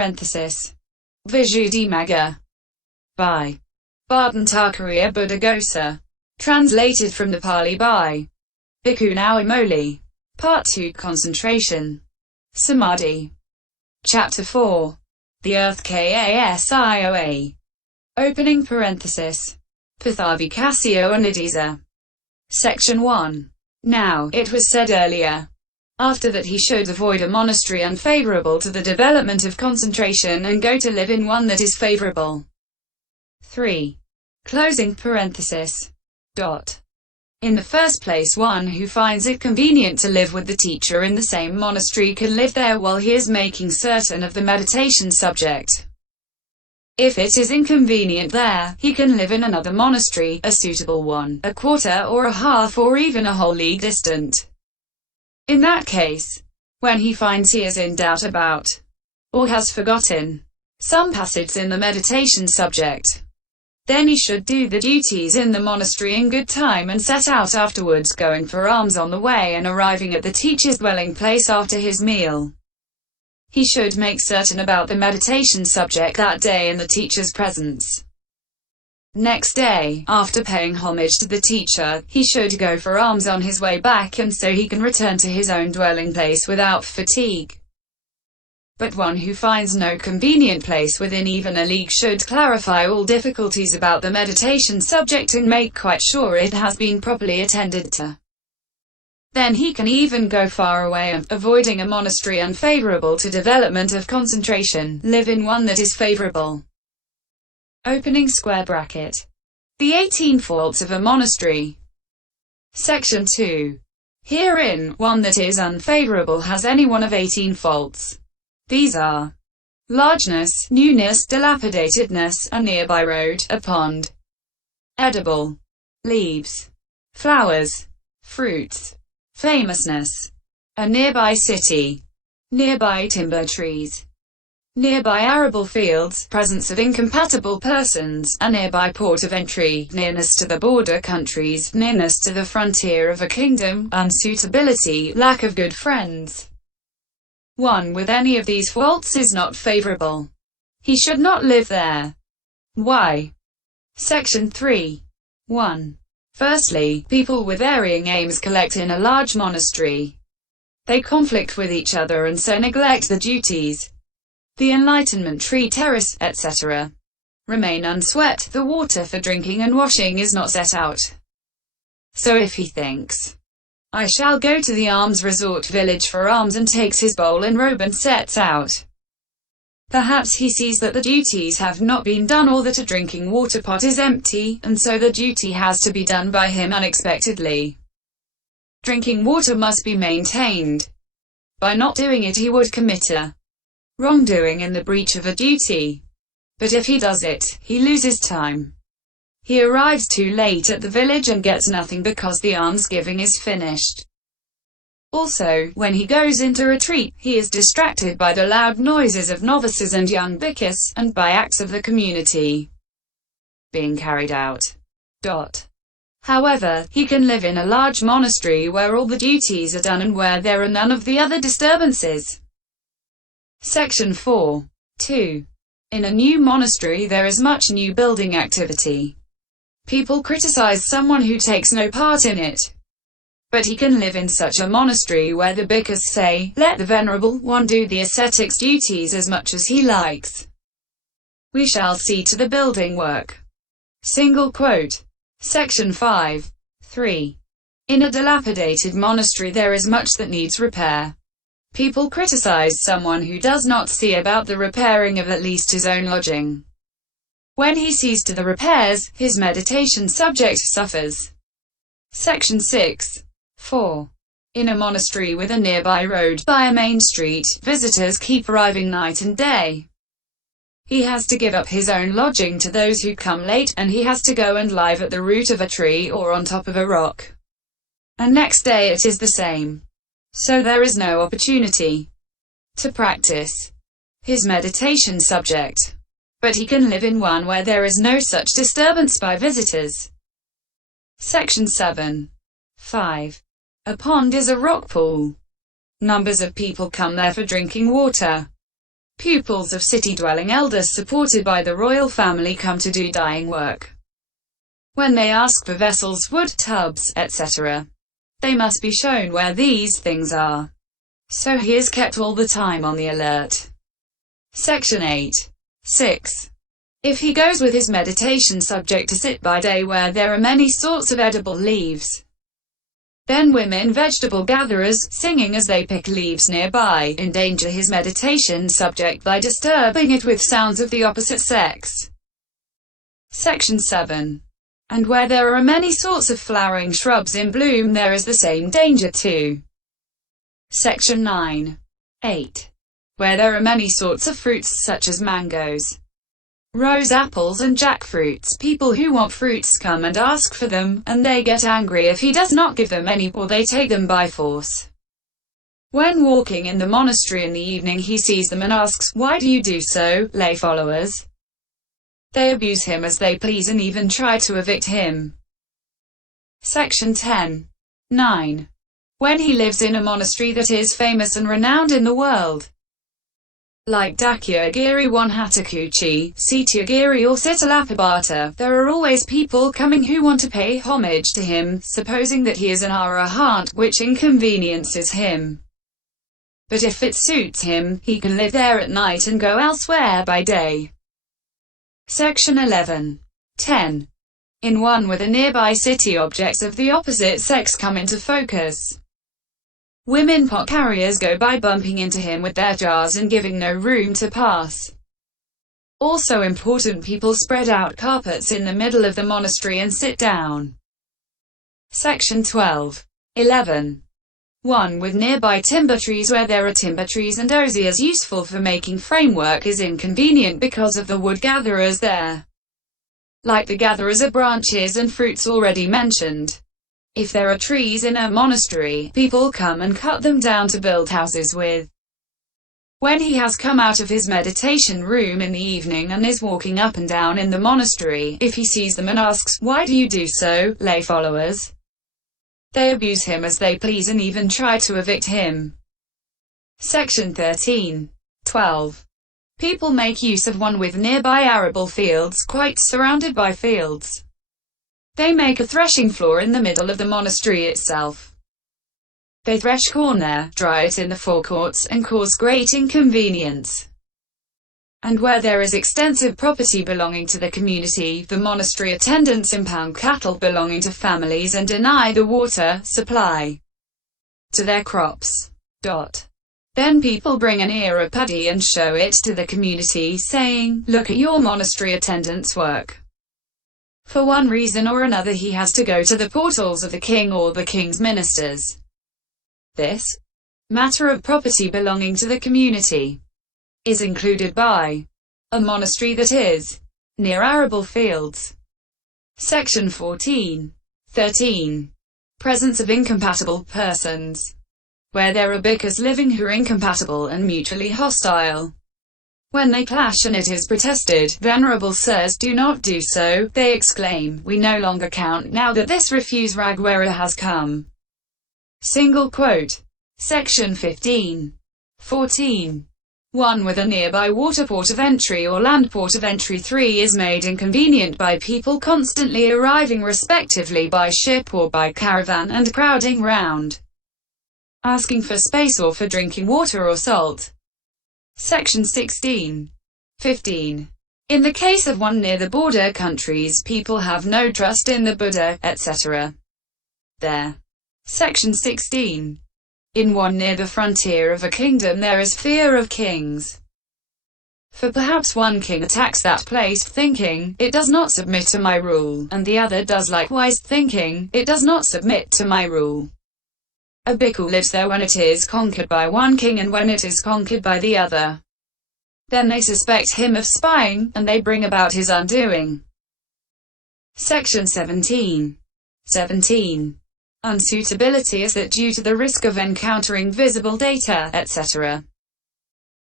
Parenthesis. Visuddhimagga. By Bhattacharya Buddhaghosa. Translated from the Pali by Bhikkhu Naoamoli. Part 2 Concentration. Samadhi. Chapter 4. The Earth KASIOA. Opening parenthesis. Pathavi KASIOA Nidisa. Section 1. Now, it was said earlier, after that he should avoid a monastery unfavorable to the development of concentration and go to live in one that is favorable. 3. Closing parenthesis. In the first place, one who finds it convenient to live with the teacher in the same monastery can live there while he is making certain of the meditation subject. If it is inconvenient there, he can live in another monastery, a suitable one, a quarter or a half or even a whole league distant. In that case, when he finds he is in doubt about, or has forgotten, some passage in the meditation subject, then he should do the duties in the monastery in good time and set out afterwards, going for alms on the way and arriving at the teacher's dwelling place after his meal. He should make certain about the meditation subject that day in the teacher's presence. Next day, after paying homage to the teacher, he should go for alms on his way back, and so he can return to his own dwelling place without fatigue. But one who finds no convenient place within even a league should clarify all difficulties about the meditation subject and make quite sure it has been properly attended to. Then he can even go far away and, avoiding a monastery unfavorable to development of concentration, live in one that is favorable. Opening square bracket. The 18 faults of a monastery. Section 2. Herein, one that is unfavorable has any one of 18 faults. These are largeness, newness, dilapidatedness, a nearby road, a pond, edible leaves, flowers, fruits, famousness, a nearby city, nearby timber trees, nearby arable fields, presence of incompatible persons, a nearby port of entry, nearness to the border countries, nearness to the frontier of a kingdom, unsuitability, lack of good friends. One with any of these faults is not favorable. He should not live there. Why? Section 3. 1. Firstly, people with varying aims collect in a large monastery. They conflict with each other and so neglect the duties. The enlightenment tree, terrace, etc. remain unswept, the water for drinking and washing is not set out. So if he thinks, I shall go to the alms resort village for alms, and takes his bowl and robe and sets out, perhaps he sees that the duties have not been done or that a drinking water pot is empty, and so the duty has to be done by him unexpectedly. Drinking water must be maintained. By not doing it he would commit a wrongdoing in the breach of a duty. But if he does it, he loses time. He arrives too late at the village and gets nothing because the almsgiving is finished. Also, when he goes into retreat, he is distracted by the loud noises of novices and young bhikkhus, and by acts of the community being carried out. However, he can live in a large monastery where all the duties are done and where there are none of the other disturbances. Section 4. 2. In a new monastery there is much new building activity. People criticize someone who takes no part in it. But he can live in such a monastery where the bhikkhus say, let the venerable one do the ascetic's duties as much as he likes. We shall see to the building work. Single quote. Section 5. 3. In a dilapidated monastery there is much that needs repair. People criticize someone who does not see about the repairing of at least his own lodging. When he sees to the repairs, his meditation subject suffers. Section 6. 4. In a monastery with a nearby road by a main street, visitors keep arriving night and day. He has to give up his own lodging to those who come late, and he has to go and live at the root of a tree or on top of a rock. And next day it is the same. So there is no opportunity to practice his meditation subject. But he can live in one where there is no such disturbance by visitors. Section 7. 5. A pond is a rock pool. Numbers of people come there for drinking water. Pupils of city-dwelling elders supported by the royal family come to do dyeing work. When they ask for vessels, wood, tubs, etc., they must be shown where these things are. So he is kept all the time on the alert. Section 8. 6. If he goes with his meditation subject to sit by day where there are many sorts of edible leaves, then women vegetable gatherers, singing as they pick leaves nearby, endanger his meditation subject by disturbing it with sounds of the opposite sex. Section 7. And where there are many sorts of flowering shrubs in bloom, there is the same danger too. Section 9. 8. Where there are many sorts of fruits such as mangoes, rose apples and jackfruits, people who want fruits come and ask for them, and they get angry if he does not give them any, or they take them by force. When walking in the monastery in the evening he sees them and asks, "Why do you do so, lay followers?" They abuse him as they please and even try to evict him. Section 10. 9. When he lives in a monastery that is famous and renowned in the world, like Dakyagiri Wanhatakuchi, Sityagiri or Sitalapabhata, there are always people coming who want to pay homage to him, supposing that he is an arahant, which inconveniences him. But if it suits him, he can live there at night and go elsewhere by day. Section 11. 10. In one with a nearby city, objects of the opposite sex come into focus. Women pot carriers go by bumping into him with their jars and giving no room to pass. Also important people spread out carpets in the middle of the monastery and sit down. Section 12. 11. One with nearby timber trees. Where there are timber trees and osiers useful for making framework is inconvenient because of the wood gatherers there. Like the gatherers of branches and fruits already mentioned. If there are trees in a monastery, people come and cut them down to build houses with. When he has come out of his meditation room in the evening and is walking up and down in the monastery, if he sees them and asks, "Why do you do so, lay followers?" they abuse him as they please and even try to evict him. Section 13. 12. People make use of one with nearby arable fields, quite surrounded by fields. They make a threshing floor in the middle of the monastery itself. They thresh corn there, dry it in the forecourts, and cause great inconvenience. And where there is extensive property belonging to the community, the monastery attendants impound cattle belonging to families and deny the water supply to their crops. Then people bring an ear of paddy and show it to the community, saying, "Look at your monastery attendant's work." For one reason or another he has to go to the portals of the king or the king's ministers. This matter of property belonging to the community is included by a monastery that is near arable fields. Section 14. 13. Presence of incompatible persons. Where there are bhikkhus living who are incompatible and mutually hostile. When they clash and it is protested, venerable sirs, do not do so, they exclaim, "We no longer count now that this refuse ragwera has come." Single quote. Section 15. 14. One with a nearby water port of entry or land port of entry. 3 is made inconvenient by people constantly arriving respectively by ship or by caravan and crowding round, asking for space or for drinking water or salt. Section 16. 15. In the case of one near the border countries, people have no trust in the Buddha, etc. there. Section 16. In one near the frontier of a kingdom there is fear of kings. For perhaps one king attacks that place thinking, "It does not submit to my rule," and the other does likewise thinking, "It does not submit to my rule." A bhikkhu lives there when it is conquered by one king and when it is conquered by the other. Then they suspect him of spying, and they bring about his undoing. Section 17. 17. Unsuitability is that due to the risk of encountering visible data, etc.,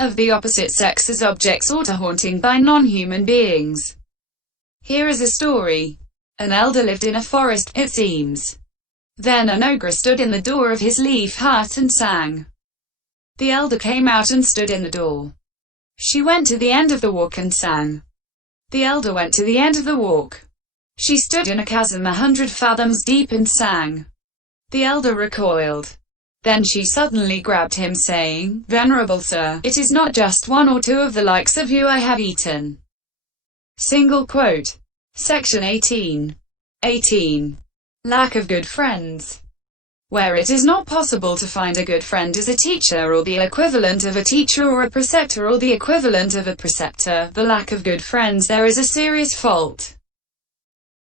of the opposite sex as objects or to haunting by non-human beings. Here is a story. An elder lived in a forest, it seems. Then an ogre stood in the door of his leaf hut and sang. The elder came out and stood in the door. She went to the end of the walk and sang. The elder went to the end of the walk. She stood in a chasm 100 fathoms deep and sang. The elder recoiled. Then she suddenly grabbed him, saying, "Venerable sir, it is not just one or two of the likes of you I have eaten." Single quote. Section 18. 18. Lack of good friends. Where it is not possible to find a good friend as a teacher or the equivalent of a teacher or a preceptor or the equivalent of a preceptor, the lack of good friends there is a serious fault.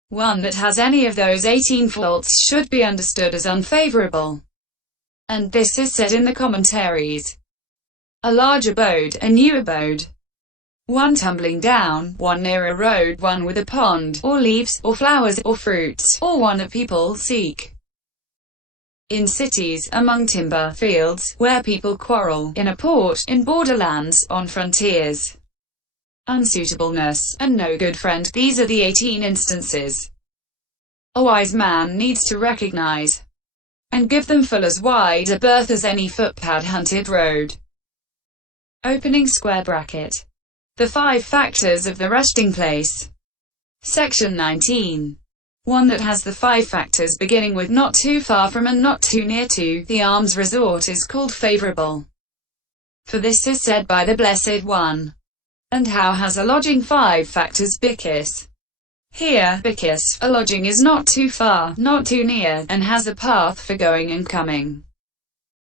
One that has any of those 18 faults should be understood as unfavorable. And this is said in the commentaries. A large abode, a new abode. One tumbling down, one near a road, one with a pond, or leaves, or flowers, or fruits, or one that people seek. In cities, among timber fields, where people quarrel, in a port, in borderlands, on frontiers. Unsuitableness, and no good friend, these are the 18 instances. A wise man needs to recognize and give them full as wide a berth as any footpad-hunted road. Opening square bracket. The 5 factors of the resting place. Section 19. One that has the 5 factors beginning with not too far from and not too near to the alms resort is called favorable. For this is said by the Blessed One. And how has a lodging 5 factors bhikkhus? Here, bhikkhus, a lodging is not too far, not too near, and has a path for going and coming.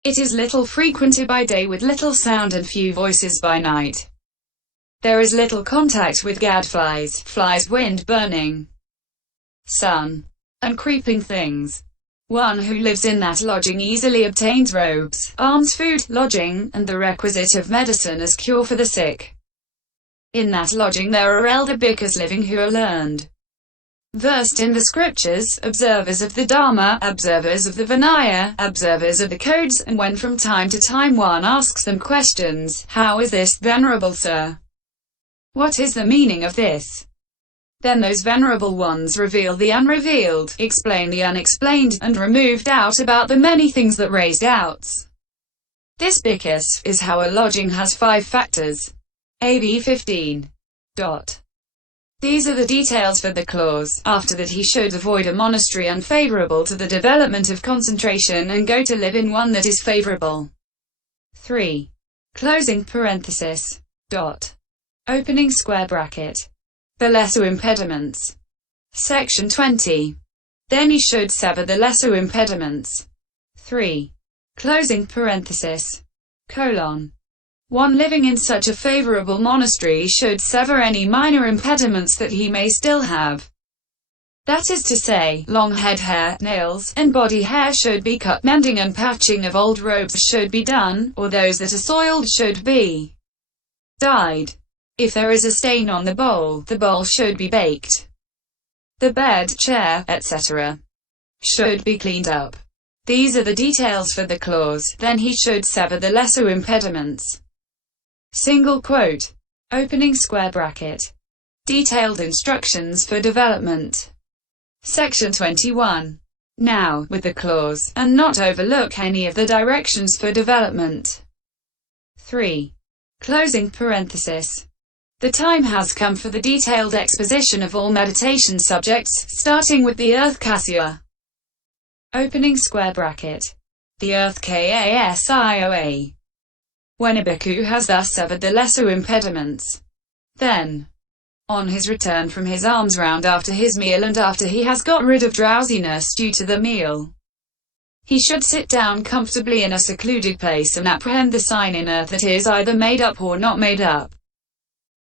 It is little frequented by day with little sound and few voices by night. There is little contact with gadflies, flies, wind, burning sun, and creeping things. One who lives in that lodging easily obtains robes, alms, food, lodging, and the requisite of medicine as cure for the sick. In that lodging there are elder bhikkhus living who are learned, versed in the scriptures, observers of the Dharma, observers of the Vinaya, observers of the codes, and when from time to time one asks them questions, "How is this, venerable sir? What is the meaning of this?" Then those venerable ones reveal the unrevealed, explain the unexplained, and remove doubt about the many things that raise doubts. This bhikkhus is how a lodging has 5 factors. AB 15. These are the details for the clause. After that he should avoid a monastery unfavorable to the development of concentration and go to live in one that is favorable. 3. Closing parenthesis. Opening square bracket. The lesser impediments. Section 20. Then he should sever the lesser impediments. 3. Closing parenthesis. One living in such a favorable monastery should sever any minor impediments that he may still have. That is to say, long head hair, nails, and body hair should be cut, mending and patching of old robes should be done, or those that are soiled should be dyed. If there is a stain on the bowl should be baked. The bed, chair, etc. should be cleaned up. These are the details for the clause. Then he should sever the lesser impediments. Single quote. Opening square bracket. Detailed instructions for development. Section 21. Now, with the clause, and not overlook any of the directions for development. 3. Closing parenthesis. The time has come for the detailed exposition of all meditation subjects, starting with the earth KASIOA. Opening square bracket. The earth KASIOA. When a bhikkhu has thus severed the lesser impediments, then, on his return from his alms round after his meal and after he has got rid of drowsiness due to the meal, he should sit down comfortably in a secluded place and apprehend the sign in earth that is either made up or not made up.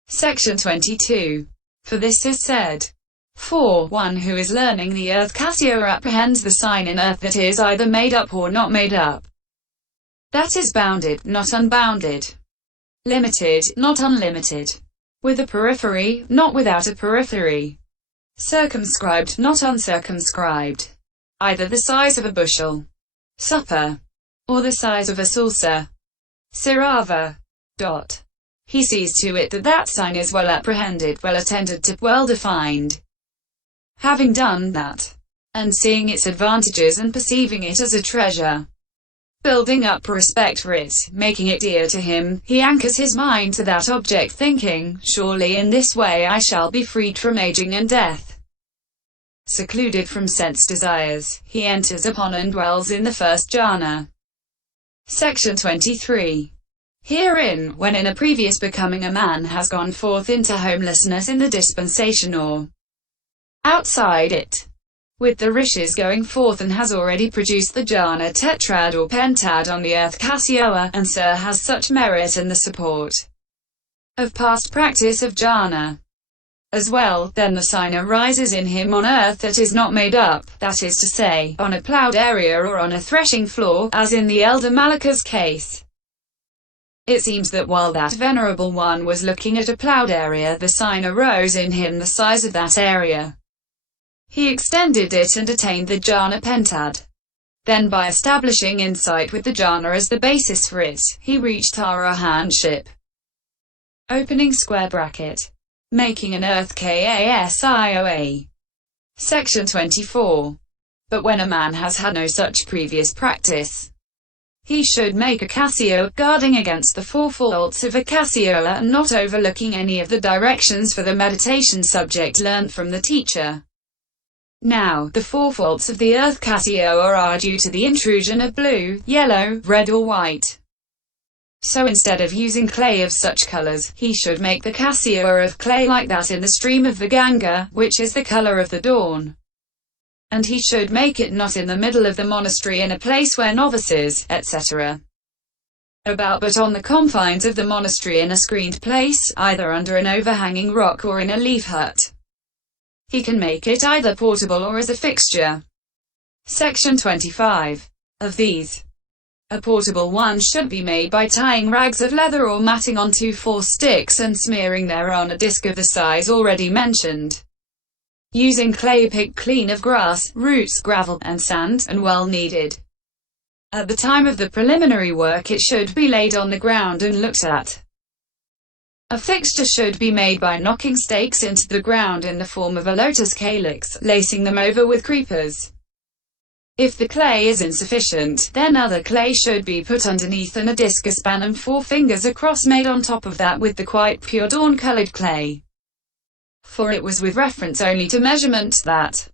Section 22. For this is said. 4. One who is learning the earth KASIOA apprehends the sign in earth that is either made up or not made up. That is bounded, not unbounded. Limited, not unlimited. With a periphery, not without a periphery. Circumscribed, not uncircumscribed. Either the size of a bushel, supper, or the size of a saucer, sirava. He sees to it that that sign is well apprehended, well attended to, well defined. Having done that, and seeing its advantages and perceiving it as a treasure, Building up respect for it, making it dear to him, he anchors his mind to that object, thinking, surely in this way I shall be freed from aging and death. Secluded from sense desires, he enters upon and dwells in the first jhana. Section 23. Herein, when in a previous becoming a man has gone forth into homelessness in the dispensation or outside it, with the rishis going forth, and has already produced the jhana tetrad or pentad on the earth KASIÓA, and has such merit and the support of past practice of jhana as well, then the sign arises in him on earth that is not made up, that is to say, on a ploughed area or on a threshing floor, as in the Elder Mallaka's case. It seems that while that venerable one was looking at a ploughed area, the sign arose in him the size of that area. He extended it and attained the jhana pentad. Then by establishing insight with the jhana as the basis for it, he reached Arahantship. Opening square bracket. Making an earth KASIOA. Section 24. But when a man has had no such previous practice, he should make a KASIOA, guarding against the four faults of a KASIOA and not overlooking any of the directions for the meditation subject learnt from the teacher. Now, the four faults of the earth KASIOA are due to the intrusion of blue, yellow, red or white. So instead of using clay of such colors, he should make the KASIOA of clay like that in the stream of the Ganga, which is the color of the dawn. And he should make it not in the middle of the monastery in a place where novices, etc. about, but on the confines of the monastery in a screened place, either under an overhanging rock or in a leaf hut. He can make it either portable or as a fixture. Section 25. Of these, a portable one should be made by tying rags of leather or matting onto 4 sticks and smearing thereon a disc of the size already mentioned, using clay picked clean of grass, roots, gravel, and sand, and well kneaded. At the time of the preliminary work it should be laid on the ground and looked at. A fixture should be made by knocking stakes into the ground in the form of a lotus calyx, lacing them over with creepers. If the clay is insufficient, then other clay should be put underneath and a disc a span and 4 fingers across made on top of that with the quite pure dawn-colored clay. For it was with reference only to measurement that